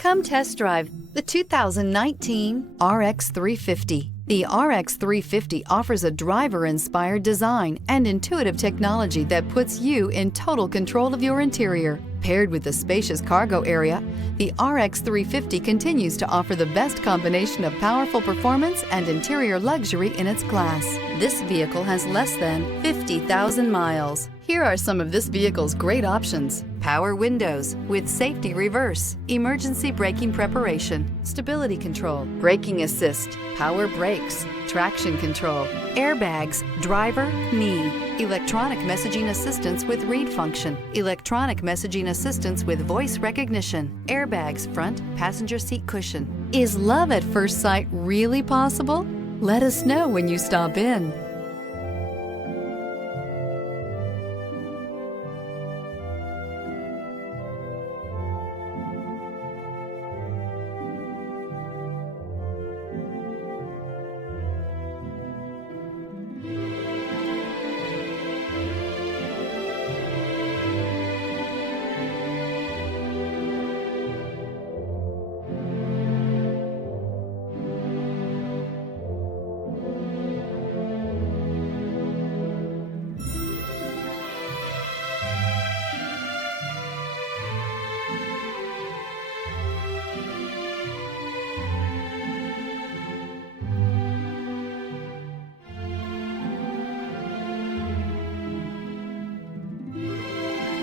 Come test drive the 2019 RX 350. The RX 350 offers a driver-inspired design and intuitive technology that puts you in total control of your interior. Paired with a spacious cargo area, the RX 350 continues to offer the best combination of powerful performance and interior luxury in its class. This vehicle has less than 50,000 miles. Here are some of this vehicle's great options: power windows with safety reverse, emergency braking preparation, stability control, braking assist, power brakes, traction control, airbags, driver, knee, electronic messaging assistance with read function, electronic messaging assistance with voice recognition, airbags front passenger seat cushion. Is love at first sight really possible? Let us know when you stop in.